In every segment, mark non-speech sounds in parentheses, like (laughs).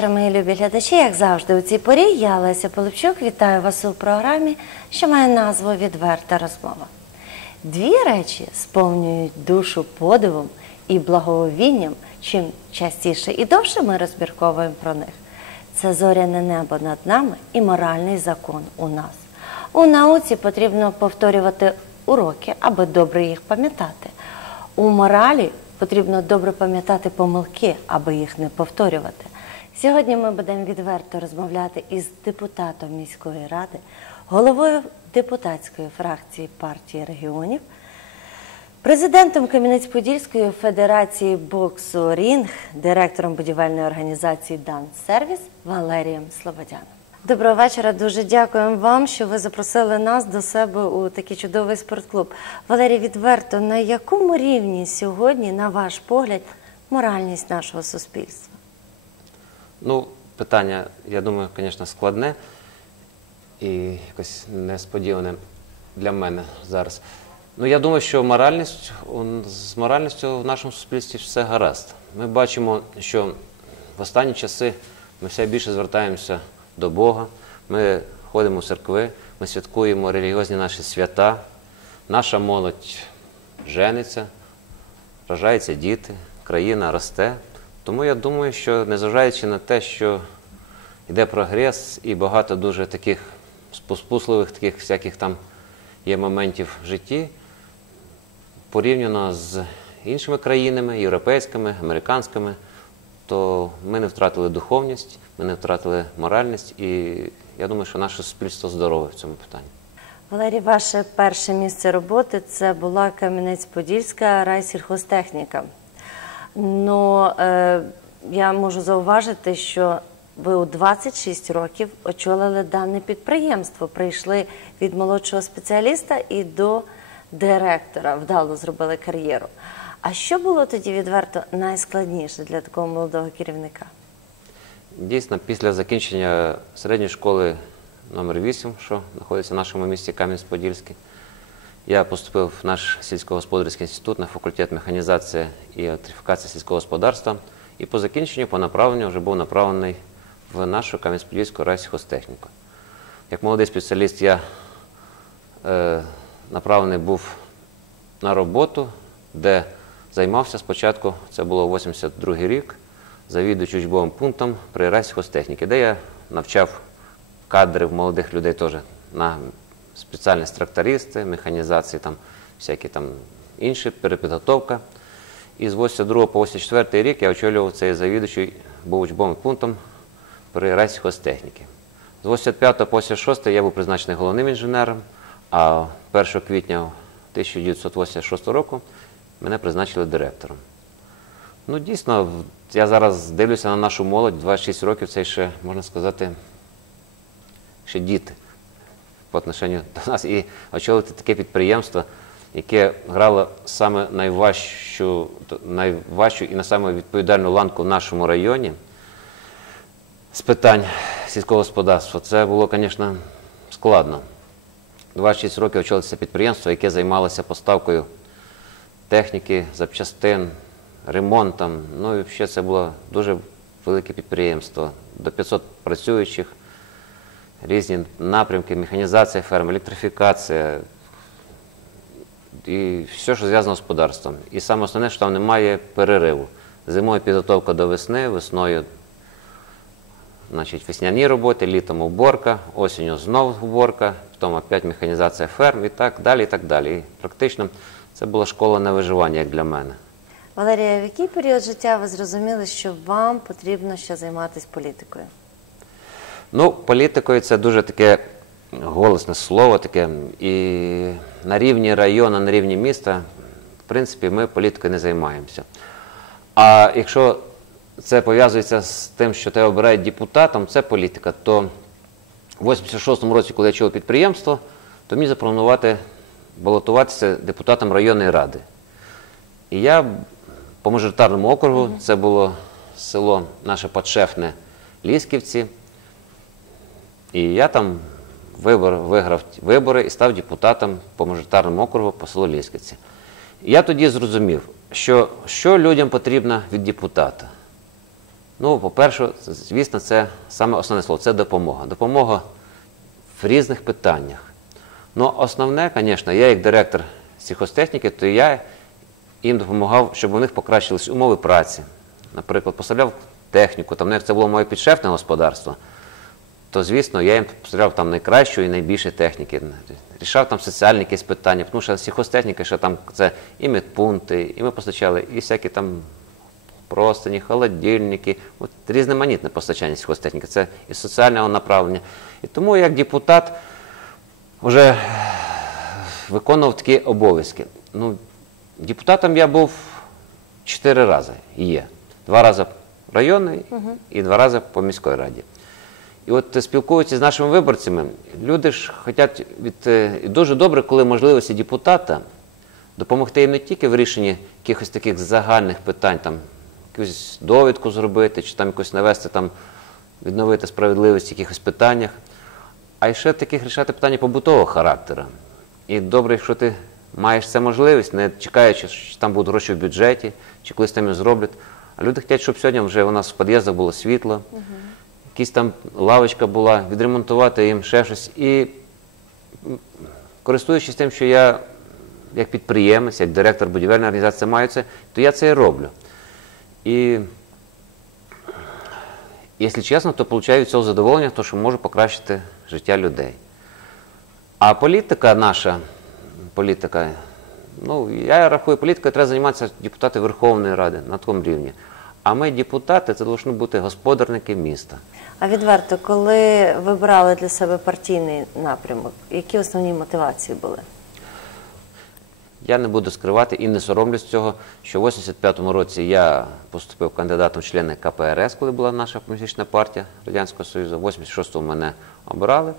Вечора, мої любі глядачі. Як завжди, у цій порі я Леся Полипчук вітаю вас у програмі, що має назву Відверта розмова. Дві речі сповнюють душу подивом і благовінням, чим частіше і довше ми розбірковуємо про них. Це зоряне небо над нами і моральний закон у нас. У науці потрібно повторювати уроки, аби добре їх пам'ятати. У моралі потрібно добре пам'ятати помилки, аби їх не повторювати. Сьогодні ми будемо відверто розмовляти із депутатом міської ради, головою депутатської фракції партії регіонів, президентом Кам'янець-Подільської федерації боксу Рінг, директором будівельної організації Дан Сервіс Валерієм Слободяном. Доброго вечора. Дуже дякуємо вам, що ви запросили нас до себе у такий чудовий спортклуб. Валерій, відверто, на якому рівні сьогодні, на ваш погляд, моральність нашого суспільства? Ну, питання, я думаю, звісно, складне і якось несподіване для мене зараз. Ну, я думаю, що моральність, з моральністю в нашому суспільстві все гаразд. Ми бачимо, що в останні часи ми все більше звертаємося до Бога, ми ходимо в церкви, ми святкуємо релігіозні наші свята, наша молодь жениться, рожаються діти, країна росте. Тому я думаю, що незважаючи на те, що йде прогрес і багато дуже таких споспусливих, таких всяких там є моментів в житті, порівняно з іншими країнами, європейськими, американськими, то ми не втратили духовність, ми не втратили моральність, і я думаю, що наше суспільство здорове в цьому питанні. Валерій, ваше перше місце роботи це була Кам'янець-Подільська райсільхозтехніка. Ну, е, я можу зауважити, що ви у 26 років очолили дане підприємство. Прийшли від молодшого спеціаліста і до директора, вдало зробили кар'єру. А що було тоді відверто найскладніше для такого молодого керівника? Дійсно, після закінчення середньої школи номер 8 що знаходиться в нашому місті Кам'янець-Подільський, я поступив в наш сільськогосподарський інститут на факультет механізації і електрифікації сільського господарства. І по закінченню, по направленню, вже був направлений в нашу Кам'янець-Подільську райсільхозтехніку. Як молодий спеціаліст, я е, направлений був на роботу, де займався спочатку, це було 82-й рік, завідуючи учбовим пунктом при райсільхозтехніки, де я навчав кадрів молодих людей теж на спеціальність трактористи, механізації, там, всякі там інші, перепідготовка. І з 82 по 84 рік я очолював цей завідуючий, був учбовим пунктом при райсільхозтехніки. З 85 по 86 я був призначений головним інженером, а 1 квітня 1986 року мене призначили директором. Ну, дійсно, я зараз дивлюся на нашу молодь, 26 років, це ще, можна сказати, ще діти по отношенню (laughs) до нас. І очолити таке підприємство, яке грало саме найважчу, найважчу і на саме відповідальну ланку в нашому районі з питань сільського господарства. Це було, звісно, складно. 26 років очолити це підприємство, яке займалося поставкою техніки, запчастин, ремонтом. Ну і взагалі це було дуже велике підприємство, до 500 працюючих. Різні напрямки, механізація ферм, електрифікація і все, що зв'язано з господарством. І саме основне, що там немає перериву. Зимою підготовка до весни, весною значить, весняні роботи, літом уборка, осінню знову уборка, потім опять механізація ферм і так далі. І так далі. І практично це була школа на виживання, як для мене. Валерія, в який період життя ви зрозуміли, що вам потрібно ще займатися політикою? Ну, політикою це дуже таке голосне слово, таке. І на рівні району, на рівні міста, в принципі, ми політикою не займаємося. А якщо це пов'язується з тим, що тебе обирають депутатом, це політика, то в 86-му році, коли я чув підприємство, то мені запропонувати балотуватися депутатом районної ради. І я по мажоритарному округу, це було село наше подшефне Лісківці. І я там вибор, виграв вибори і став депутатом по мажоритарному округу по селу Лісківці. І я тоді зрозумів, що, що людям потрібно від депутата. Ну, по-перше, звісно, це саме основне слово це допомога. Допомога в різних питаннях. Ну, основне, звісно, я як директор сільхозтехніки, то я їм допомагав, щоб у них покращились умови праці. Наприклад, поставляв техніку, там, ну, як це було моє підшефне господарство, то, звісно, я їм поставляв там найкращу і найбільше техніки. Рішав там соціальні якісь питання, тому що сільхозтехніка, що там це і медпункти, і ми постачали, і всякі там простині, холодильники, от різноманітне постачання сільхозтехніки, це і соціального направлення. І тому як депутат вже виконував такі обов'язки. Ну, депутатом я був чотири рази і є. Два рази районний і два рази по міській раді. І от е, спілкуючись з нашими виборцями, люди ж хочуть від е, дуже добре, коли можливості депутата допомогти їм не тільки в рішенні якихось таких загальних питань, там якусь довідку зробити, чи там якось навести там, відновити справедливість в якихось питаннях, а й ще таких рішати питання побутового характеру. І добре, якщо ти маєш цю можливість, не чекаючи, що там будуть гроші в бюджеті, чи колись там їх зроблять. А люди хочуть, щоб сьогодні вже у нас в під'їздах було світло, якась там лавочка була, відремонтувати їм ще щось. І користуючись тим, що я як підприємець, як директор будівельної організації маю це, то я це і роблю. І якщо чесно, то получаю цього задоволення, то що можу покращити життя людей. А політика наша, політика, ну, я рахую, політикою треба займатися депутати Верховної Ради на такому рівні. А ми, депутати, це повинні бути господарники міста. А відверто, коли ви брали для себе партійний напрямок, які основні мотивації були? Я не буду скривати і не соромлюсь цього, що в 85-му році я поступив кандидатом в члени КПРС, коли була наша комуністична партія Радянського Союзу. В 86-му мене обирали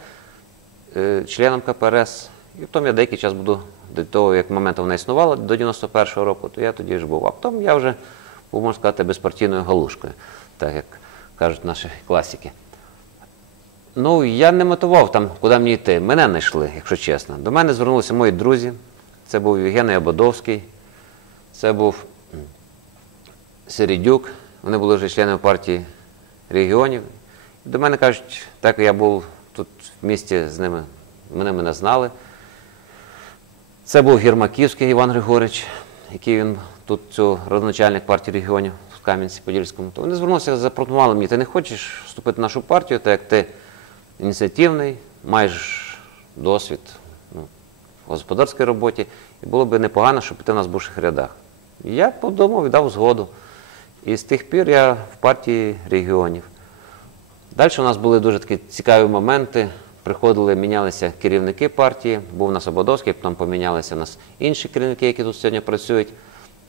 е, членом КПРС. І потім я деякий час буду до того, як моменту вона існувала, до 91-го року, то я тоді ж був. А потім я вже можна сказати, безпартійною галушкою, так як кажуть наші класики. Ну, я не мотивував там, куди мені йти. Мене знайшли, якщо чесно. До мене звернулися мої друзі. Це був Євгеній Ободовський, це був Середюк. Вони були вже членами партії регіонів. І до мене кажуть, так я був тут в місті з ними, вони мене знали. Це був Гірмаківський Іван Григорович, який він тут цього родоначальник партії регіонів в Кам'янці-Подільському. То вони звернулися, запропонували мені, ти не хочеш вступити в нашу партію, так як ти ініціативний, маєш досвід ну, в господарській роботі, і було б непогано, щоб ти в нас в бувших рядах. Я подумав і дав згоду. І з тих пір я в партії регіонів. Далі у нас були дуже такі цікаві моменти. Приходили, мінялися керівники партії, був у нас потім помінялися у нас інші керівники, які тут сьогодні працюють.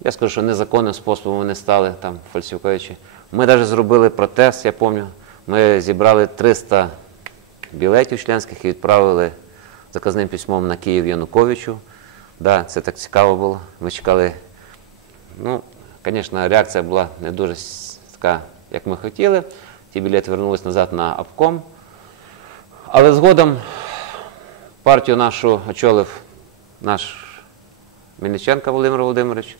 Я скажу, що незаконним способом вони стали там фальсифікуючи. Ми навіть зробили протест, я пам'ятаю. Ми зібрали 300 білетів членських і відправили заказним письмом на Київ Януковичу. Да, це так цікаво було. Ми чекали. Ну, звісно, реакція була не дуже така, як ми хотіли. Ті білети вернулись назад на обком. Але згодом партію нашу очолив наш Мельниченко Володимир Володимирович,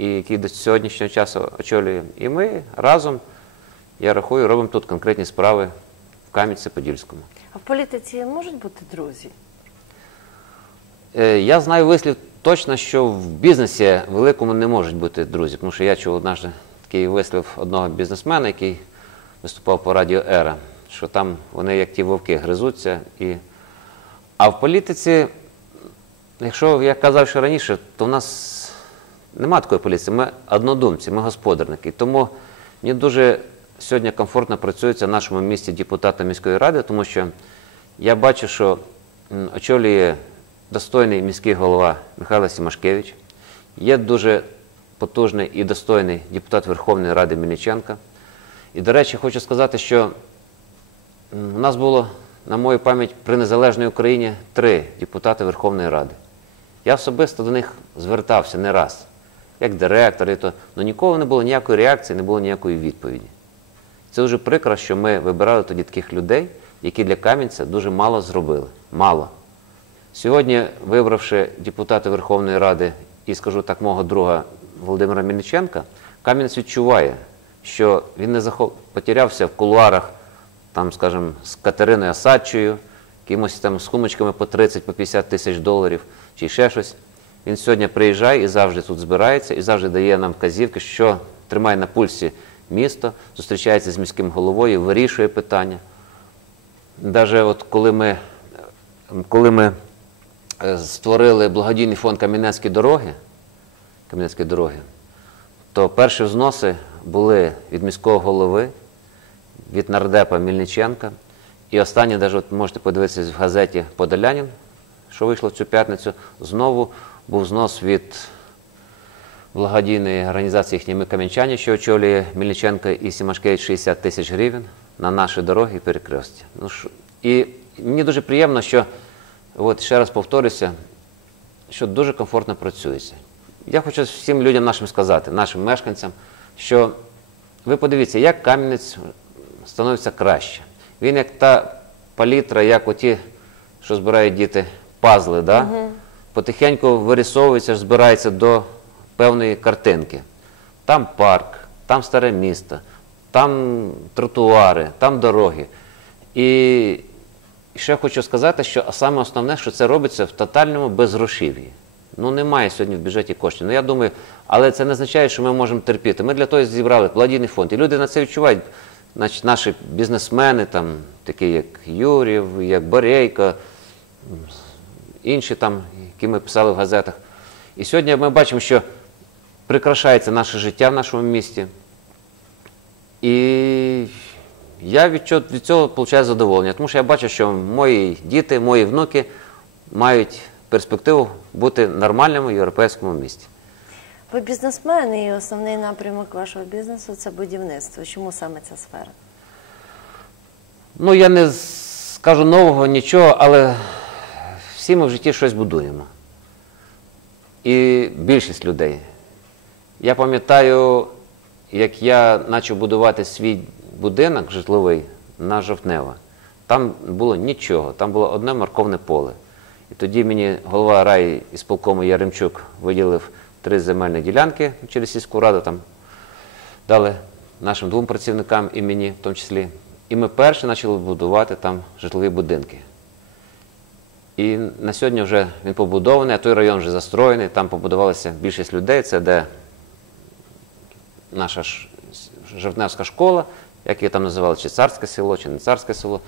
і який до сьогоднішнього часу очолює. І ми разом, я рахую, робимо тут конкретні справи в Кам'янці-Подільському. А в політиці можуть бути друзі? Е, Я знаю вислів точно, що в бізнесі великому не можуть бути друзі, тому що я чув однажды такий вислів одного бізнесмена, який виступав по радіо Ера, що там вони як ті вовки гризуться. І... А в політиці, якщо я казав ще раніше, то в нас нема такої політики, ми однодумці, ми господарники. Тому мені дуже сьогодні комфортно працюється в нашому місті депутата міської ради, тому що я бачу, що очолює достойний міський голова Михайло Сімашкевич, є дуже потужний і достойний депутат Верховної Ради Мельниченка. І, до речі, хочу сказати, що у нас було, на мою пам'ять, при незалежній Україні три депутати Верховної Ради. Я особисто до них звертався не раз, як директор, і то, але ніколи не було ніякої реакції, не було ніякої відповіді. Це дуже прикро, що ми вибирали тоді таких людей, які для Кам'янця дуже мало зробили. Мало. Сьогодні, вибравши депутата Верховної Ради і скажу так, мого друга Володимира Мельниченка, Кам'янець відчуває, що він не захоп... потерявся в кулуарах, там, скажімо, з Катериною Асадчою, якимось там з сумочками по 30 по 50 тисяч доларів чи ще щось. Він сьогодні приїжджає і завжди тут збирається, і завжди дає нам вказівки, що тримає на пульсі місто, зустрічається з міським головою, вирішує питання. Даже от коли ми, коли ми е, створили благодійний фонд Кам'янецькі дороги, Кам'янецькі дороги, то перші взноси були від міського голови, від нардепа Мільниченка. І останнє, навіть можете подивитися в газеті Подолянин, що вийшло в цю п'ятницю, знову був знос від благодійної організації їхніми кам'янчані, що очолює Мільниченко і Сімашкевич 60 тисяч гривень на наші дороги і перекрестя. Ну, що- і мені дуже приємно, що, от ще раз повторюся, що дуже комфортно працюється. Я хочу всім людям нашим сказати, нашим мешканцям, що ви подивіться, як Кам'янець становиться краще. Він як та палітра, як оті, що збирають діти пазли, да? Потихеньку вирисовується, збирається до певної картинки. Там парк, там старе місто, там тротуари, там дороги. І ще хочу сказати, що саме основне, що це робиться в тотальному безгрошів'ї. Ну, немає сьогодні в бюджеті коштів. Ну, я думаю, але це не означає, що ми можемо терпіти. Ми для того зібрали благодійний фонд. І люди на це відчувають. Значить, наші бізнесмени, там, такі як Юрів, як Борейко, інші там, які ми писали в газетах. І сьогодні ми бачимо, що прикрашається наше життя в нашому місті. І я від цього, получаю задоволення, тому що я бачу, що мої діти, мої внуки мають перспективу бути нормальними в європейському місті. Ви бізнесмен, і основний напрямок вашого бізнесу це будівництво. Чому саме ця сфера? Ну, я не скажу нового нічого, але всі ми в житті щось будуємо. І більшість людей. Я пам'ятаю, як я почав будувати свій будинок житловий на Жовтнева. Там було нічого, там було одне морковне поле. І тоді мені голова раї із полкому Яремчук виділив три земельні ділянки через сільську раду. Там дали нашим двом працівникам і мені в тому числі. І ми перші почали будувати там житлові будинки. І на сьогодні вже він побудований, а той район вже застроєний, там побудувалася більшість людей, це де наша Жовтневська школа, як її там називали, чи царське село, чи не царське село.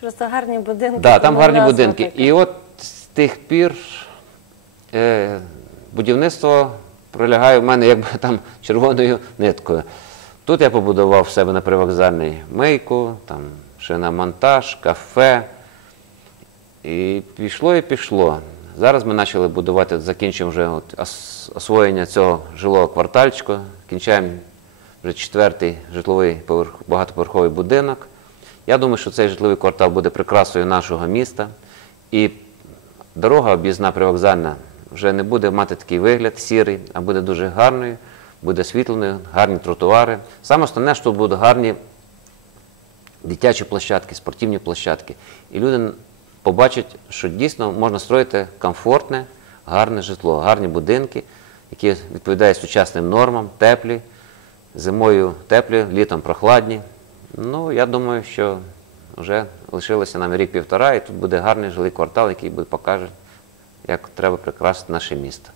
Просто гарні будинки. Да, там гарні будинки. І от з тих пір е, будівництво пролягає в мене якби там червоною ниткою. Тут я побудував в себе на привокзальній мийку, там шиномонтаж, кафе. І пішло і пішло. Зараз ми почали будувати, закінчуємо вже от освоєння цього жилого квартальчика, кінчаємо вже четвертий житловий поверх- багатоповерховий будинок. Я думаю, що цей житловий квартал буде прикрасою нашого міста. І дорога об'їзна привокзальна вже не буде мати такий вигляд сірий, а буде дуже гарною, буде освітленою, гарні тротуари. Саме основне, що тут будуть гарні дитячі площадки, спортивні площадки. І люди побачать, що дійсно можна строїти комфортне, гарне житло, гарні будинки, які відповідають сучасним нормам, теплі, зимою теплі, літом прохладні. Ну, я думаю, що вже лишилося нам рік-півтора, і тут буде гарний жилий квартал, який покаже, як треба прикрасити наше місто.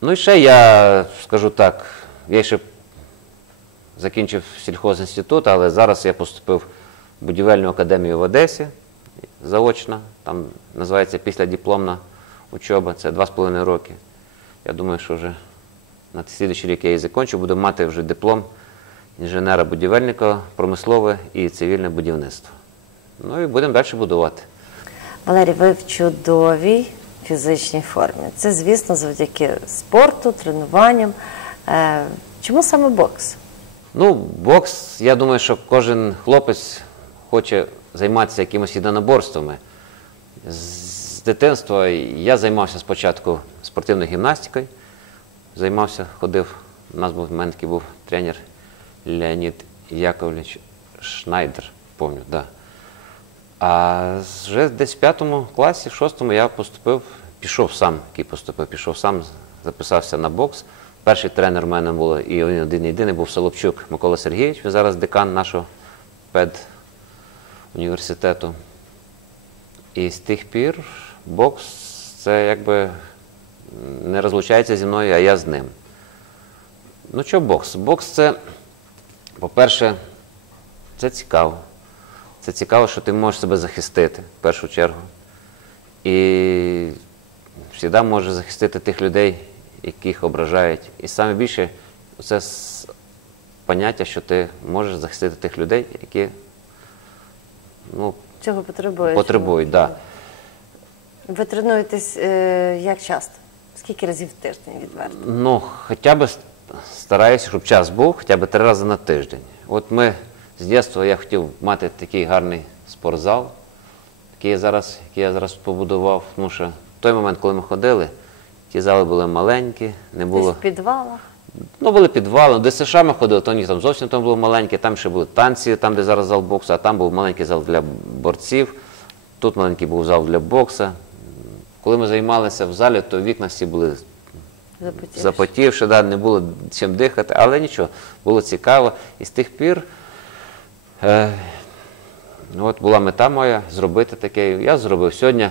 Ну і ще я скажу так, я ще закінчив сільхозінститут, але зараз я поступив в будівельну академію в Одесі заочно. Там називається післядипломна учоба, це два з половиною роки. Я думаю, що вже на слідчий рік я її закінчу, буду мати вже диплом інженера-будівельника, промислове і цивільне будівництво. Ну і будемо далі будувати. Валерій, ви в чудовій фізичній формі. Це, звісно, завдяки спорту, тренуванням. Е, Чому саме бокс? Ну, бокс, я думаю, що кожен хлопець хоче займатися якимось єдиноборствами. З дитинства я займався спочатку спортивною гімнастикою. Займався, ходив. У нас був в мене такий був тренер Леонід Яковлевич Шнайдер, пам'ятаю, да. А вже десь в п'ятому класі, в шостому я поступив, пішов сам, який поступив, пішов сам, записався на бокс. Перший тренер в мене був і один єдиний був Соловчук Микола Сергійович, він зараз декан нашого педуніверситету. І з тих пір бокс це якби не розлучається зі мною, а я з ним. Ну що бокс? Бокс це, по-перше, це цікаво. Це цікаво, що ти можеш себе захистити в першу чергу. І завжди можеш захистити тих людей, яких ображають. І саме більше це поняття, що ти можеш захистити тих людей, які ну, Чого потребуєш? потребують. Да. Ви тренуєтесь е, як часто? Скільки разів в тиждень відверто? Ну, хоча б ст- стараюся, щоб час був, хоча б три рази на тиждень. От ми з дитинства я хотів мати такий гарний спортзал, який я зараз, який я зараз побудував. Тому що в той момент, коли ми ходили, ті зали були маленькі, не Десь було. в підвалах. Ну, були підвали. До США ми ходили, то ні, там зовсім там було маленьке, там ще були танці, там, де зараз зал боксу, а там був маленький зал для борців, тут маленький був зал для бокса. Коли ми займалися в залі, то вікна всі були Запотівши. запотівши, да, не було чим дихати, але нічого, було цікаво. І з тих пір е, ну, от була мета моя зробити таке. Я зробив сьогодні.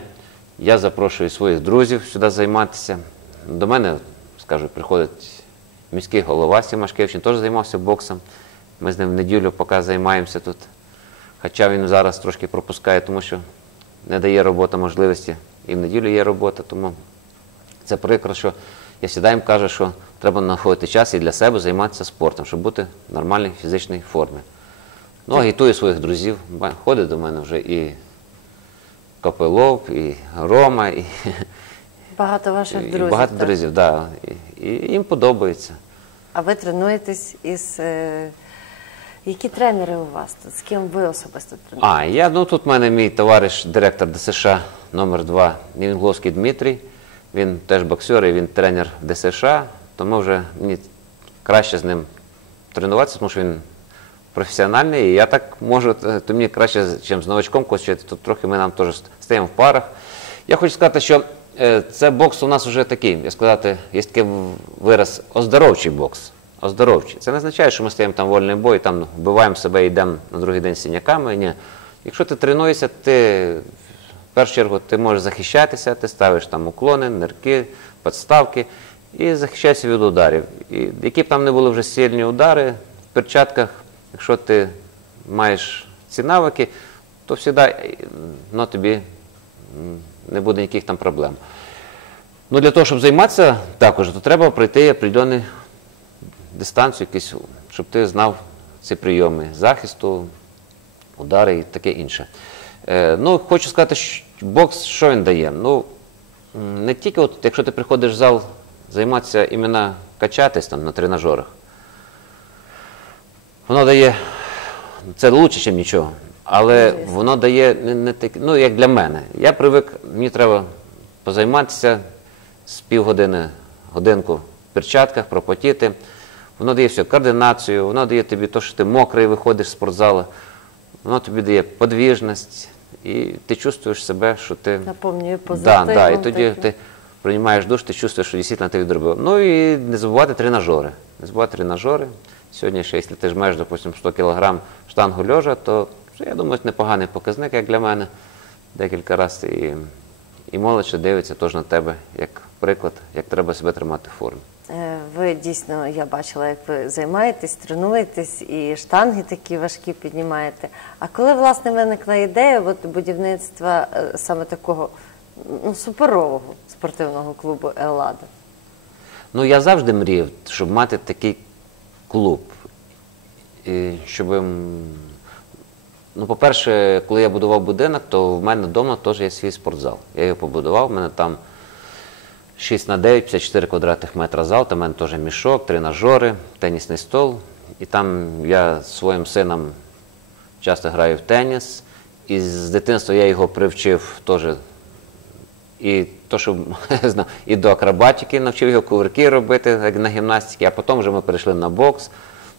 Я запрошую своїх друзів сюди займатися. До мене, скажу, приходить міський голова Сімашкевич, теж займався боксом. Ми з ним в неділю поки займаємося тут. Хоча він зараз трошки пропускає, тому що не дає робота можливості. І в неділю є робота, тому це прикро, що я завжди їм кажу, що треба знаходити час і для себе займатися спортом, щоб бути в нормальній фізичній формі. Ну, агітую своїх друзів. Ходить до мене вже і Копилов, і Рома, і, Багато ваших і друзів. багато так? друзів. Да. І, і їм подобається. А ви тренуєтесь із. Е... Які тренери у вас тут? З ким ви особисто тренуєтесь? А, я, ну тут в мене мій товариш, директор ДСШ номер 2 Нівінгловський Дмитрій. Він теж боксер і він тренер ДСШ, тому вже мені краще з ним тренуватися, тому що він професіональний, і я так можу, е, то мені краще, ніж з новачком косити, тут трохи ми нам теж стаємо в парах. Я хочу сказати, що це бокс у нас вже такий, я сказати, є такий вираз оздоровчий бокс. Оздоровчий. Це не означає, що ми стаємо там вольний бой, там вбиваємо себе і йдемо на другий день з синяками. Ні. Якщо ти тренуєшся, ти в першу чергу ти можеш захищатися, ти ставиш там уклони, нирки, підставки і захищаєшся від ударів. І які б там не були вже сильні удари в перчатках, якщо ти маєш ці навики, то завжди ну, тобі не буде ніяких там проблем. Ну, для того, щоб займатися також, то треба пройти определену дистанцію, якусь, щоб ти знав ці прийоми захисту, удари і таке інше. Е, ну, хочу сказати, що бокс що він дає? Ну, не тільки, от, якщо ти приходиш в зал займатися іменно качатись там на тренажерах, воно дає, це краще, ніж нічого. Але воно дає не, не так, ну як для мене. Я привик, мені треба позайматися з півгодини, годинку в перчатках, пропотіти. Воно дає все, координацію, воно дає тобі те, що ти мокрий виходиш з спортзалу, воно тобі дає подвіжність, і ти чувствуєш себе, що ти. Наповнює позитивом. да, і тоді ти приймаєш душ, ти чувствуєш, що дійсно ти відробив. Ну і не забувати тренажери. Не забувати тренажери. Сьогодні ще, якщо ти жмеш, допустим, 100 кг штангу льожа, то Що, Я думаю, непоганий показник, як для мене. Декілька разів і, і молодь ще дивиться теж на тебе як приклад, як треба себе тримати в формі. Е, Ви дійсно, я бачила, як ви займаєтесь, тренуєтесь і штанги такі важкі піднімаєте. А коли власне виникла ідея от, будівництва е, саме такого ну, суперового спортивного клубу Еллада? Ну, я завжди мріяв, щоб мати такий клуб. І щоб, ну, по-перше, коли я будував будинок, то в мене вдома теж є свій спортзал. Я його побудував, в мене там 6 на 9, 54 квадратних метра зал, там в мене теж мішок, тренажери, тенісний стол. І там я зі своїм сином часто граю в теніс. І з дитинства я його привчив теж і то, що я (laughs) знаю, і до акробатики навчив його кувирки робити як на гімнастиці, а потім вже ми перейшли на бокс.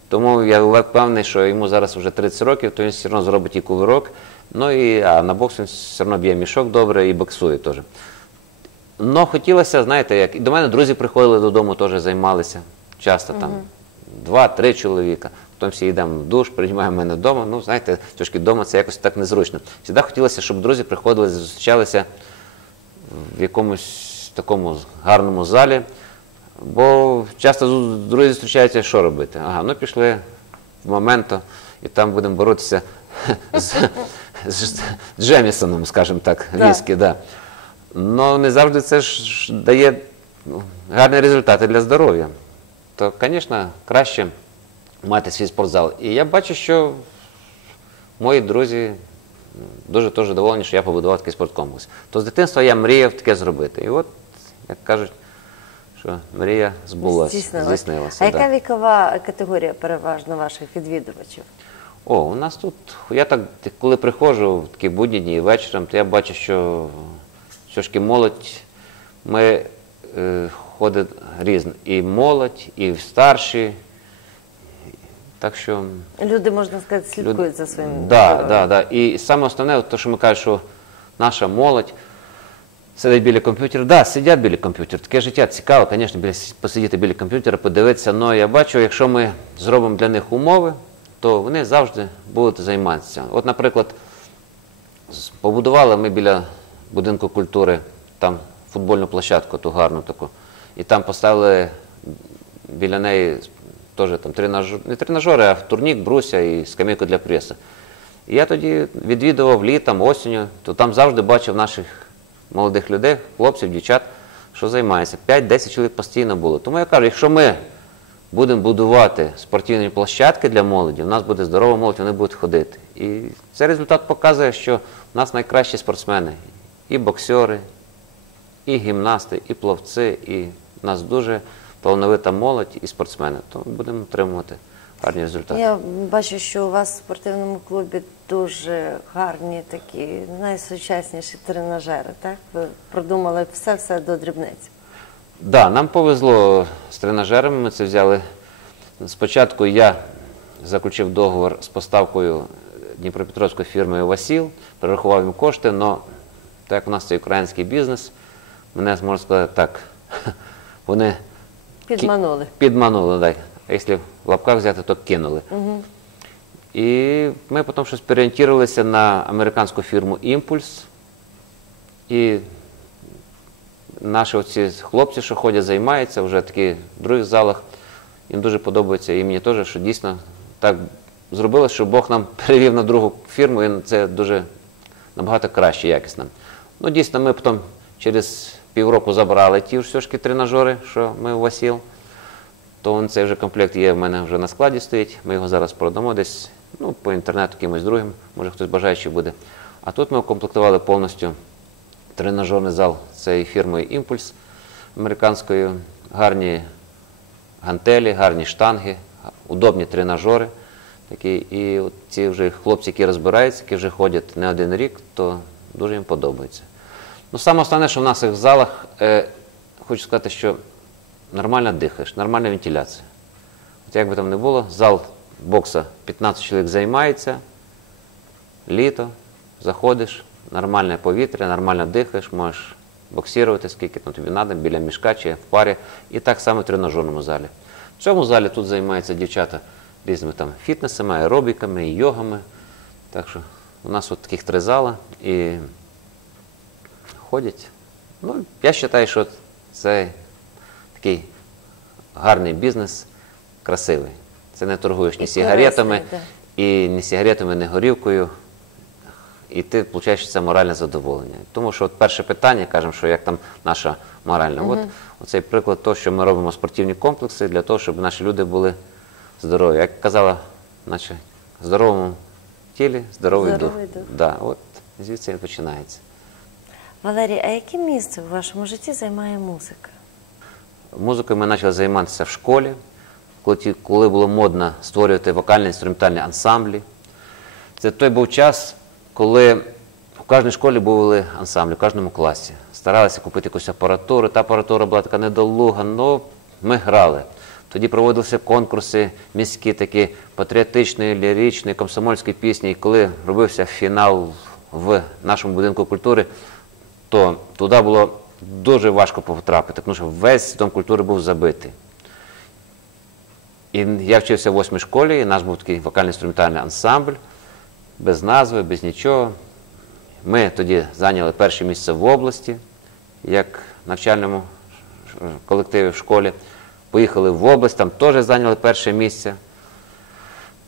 Тому я впевнений, що йому зараз вже 30 років, то він все одно зробить і кувирок. Ну і а на бокс він все одно б'є мішок добре і боксує теж. Ну, хотілося, знаєте, як і до мене друзі приходили додому, теж займалися часто там два-три чоловіка. Потім всі йдемо в душ, приймаємо мене вдома. Ну, знаєте, трошки вдома це якось так незручно. Завжди хотілося, щоб друзі приходили, зустрічалися в якомусь такому гарному залі. Бо часто друзі зустрічаються, що робити? Ага, ну пішли в моменту, і там будемо боротися (laughs) з, з, Джемісоном, скажімо так, віскі, да. Ну не завжди це ж дає ну, гарні результати для здоров'я. То, звісно, краще мати свій спортзал. І я бачу, що мої друзі дуже теж доволені, що я побудував такий спорткомплекс. То з дитинства я мріяв таке зробити. І от, як кажуть, що мрія збулася, Здійснилось. здійснилася. А да. яка вікова категорія переважно ваших відвідувачів? О, у нас тут, я так, коли приходжу в такі будні дні і вечором, то я бачу, що все ж таки молодь, ми е, ходить різно. І молодь, і старші. Так що. Люди, можна сказати, слідкують Люд- за своїм да, здоров'ям. да, да. І саме основне, те, що ми кажемо, що наша молодь сидить біля комп'ютера. Да, сидять біля комп'ютера. Таке життя цікаво, звісно, посидіти біля комп'ютера, подивитися. Але я бачу, якщо ми зробимо для них умови, то вони завжди будуть займатися. От, наприклад, побудували ми біля будинку культури там футбольну площадку, ту гарну таку. І там поставили біля неї теж там тренажер, не тренажери, а турнік, бруся і скамейку для преси. І я тоді відвідував літом, осінню, то там завжди бачив наших молодих людей, хлопців, дівчат, що займаються. 5-10 чоловік постійно було. Тому я кажу, якщо ми будемо будувати спортивні площадки для молоді, у нас буде здорова молодь, вони будуть ходити. І цей результат показує, що в нас найкращі спортсмени, і боксери, і гімнасти, і пловці, і в нас дуже талановита молодь і спортсмени. Тому будемо отримувати гарні результати. Я бачу, що у вас в спортивному клубі дуже гарні такі найсучасніші тренажери. Так ви продумали все все до дрібниць. Да, нам повезло з тренажерами. Ми це взяли. Спочатку я заключив договор з поставкою Дніпропетровської фірми Васіл, перерахував їм кошти, але так як у нас це український бізнес, мене можна сказати так, (laughs) вони Підманули. підманули, так. А якщо в лапках взяти, то кинули. І ми потім щось переорієнтувалися на американську фірму Імпульс. І наші оці хлопці, що ходять, займаються вже такі в других залах, їм дуже подобається. І мені теж, що дійсно так зробилося, що Бог нам (laughs) перевів на другу фірму, і це дуже набагато краще, якісно. Ну, дійсно, ми потім через півроку забрали ті ж все тренажери, що ми у Васіл. То цей вже комплект є в мене вже на складі стоїть. Ми його зараз продамо десь ну, по інтернету кимось другим, може хтось бажаючий буде. А тут ми укомплектували повністю тренажерний зал цієї фірми Імпульс американської. Гарні гантелі, гарні штанги, удобні тренажери. Такі. І ці вже хлопці, які розбираються, які вже ходять не один рік, то дуже їм подобається. Ну, саме основне, що в наших залах, е, хочу сказати, що нормально дихаєш, нормальна вентиляція. От як би там не було, зал бокса 15 чоловік займається, літо, заходиш, нормальне повітря, нормально дихаєш, можеш боксувати, скільки там тобі треба, біля мішка чи в парі. І так само в тренажерному залі. В цьому залі тут займаються дівчата різними там фітнесами, аеробіками, йогами. Так що у нас от таких три зала і ходять. Ну, я вважаю, що це такий гарний бізнес, красивий. Це не торгуєш ні І сигаретами, і ні сигаретами, ні горівкою. І ти отримуєш це моральне задоволення. Тому що от перше питання, кажемо, що як там наша моральна. От оцей приклад того, що ми робимо спортивні комплекси для того, щоб наші люди були здорові. Як казала, наче в здоровому тілі, здоровий, Здоровий дух. дух. Да, от звідси і починається. Валерій, а яке місце у вашому житті займає музика? Музикою ми почали займатися в школі, коли, було модно створювати вокальні інструментальні ансамблі. Це той був час, коли в кожній школі були ансамблі, в кожному класі. Старалися купити якусь апаратуру. Та апаратура була така недолуга, але ми грали. Тоді проводилися конкурси міські, такі патріотичні, ліричні, комсомольські пісні. І коли робився фінал в нашому будинку культури, то туди було дуже важко потрапити, тому що весь дом культури був забитий. І я вчився в восьмій школі, і наш був такий вокально-інструментальний ансамбль, без назви, без нічого. Ми тоді зайняли перше місце в області, як навчальному колективі в школі. Поїхали в область, там теж зайняли перше місце.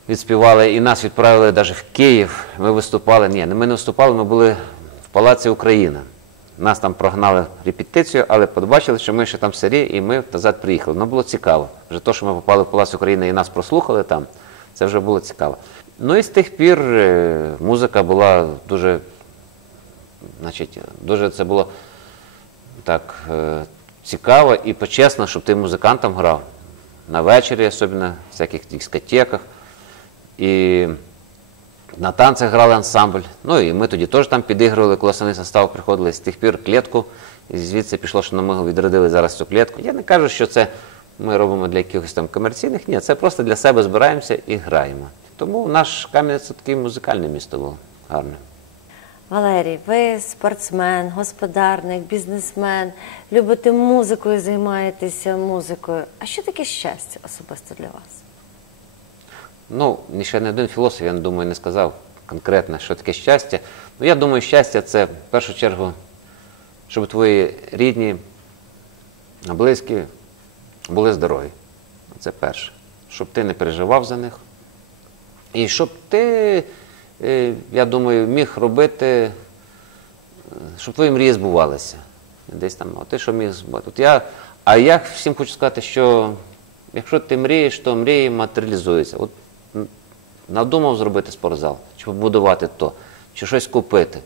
Відспівали і нас відправили навіть в Київ. Ми виступали. Ні, ми не виступали, ми були в Палаці Україна. Нас там прогнали репетицію, але побачили, що ми ще там сирі, і ми назад приїхали. Ну було цікаво. Вже то, що ми попали в Палац України і нас прослухали там, це вже було цікаво. Ну і з тих пір е, музика була дуже, значить, дуже це було так е, цікаво і почесно, щоб ти музикантом грав. На вечері, особливо, в всяких дискотеках. І на танцях грали ансамбль. Ну і ми тоді теж там підігрували, коли основний состав приходили з тих пір клітку. І звідси пішло, що ми відродили зараз цю клітку. Я не кажу, що це ми робимо для якихось там комерційних. Ні, це просто для себе збираємося і граємо. Тому наш Кам'янець це таке музикальне місто було гарне. Валерій, ви спортсмен, господарник, бізнесмен, любите музикою, займаєтеся музикою. А що таке щастя особисто для вас? Ну, ще не один філософ, я думаю, не сказав конкретно, що таке щастя. Ну, я думаю, щастя це в першу чергу, щоб твої рідні, близькі були здорові. Це перше. Щоб ти не переживав за них. І щоб ти, е, я думаю, міг робити, е, щоб твої мрії збувалися. Десь там, а ти що міг збувати. От я, а я всім хочу сказати, що якщо ти мрієш, то мрії матеріалізуються. Надумав зробити спортзал, чи побудувати то, чи щось купити.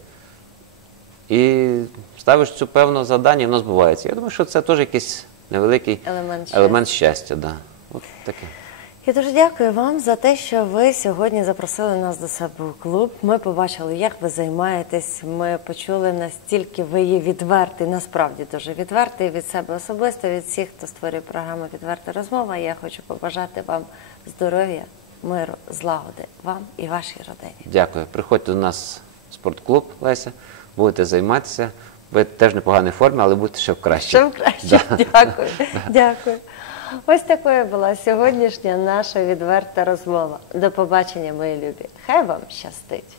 І ставиш цю певну завдання, і воно збувається. Я думаю, що це теж якийсь невеликий Елемент щастя. елемент щастя. Да. От таке. Я дуже дякую вам за те, що ви сьогодні запросили нас до себе у клуб. Ми побачили, як ви займаєтесь. Ми почули настільки ви є відвертий, насправді дуже відвертий від себе особисто, від всіх, хто створює програму Відверта розмова. Я хочу побажати вам здоров'я, миру, злагоди вам і вашій родині. Дякую. Приходьте до нас в спортклуб Леся, будете займатися. Ви теж в непоганій формі, але будете ще в краще. Ще краще. (laughs) Дякую. Дякую. Ось такою була сьогоднішня наша відверта розмова. До побачення, мої любі. Хай вам щастить.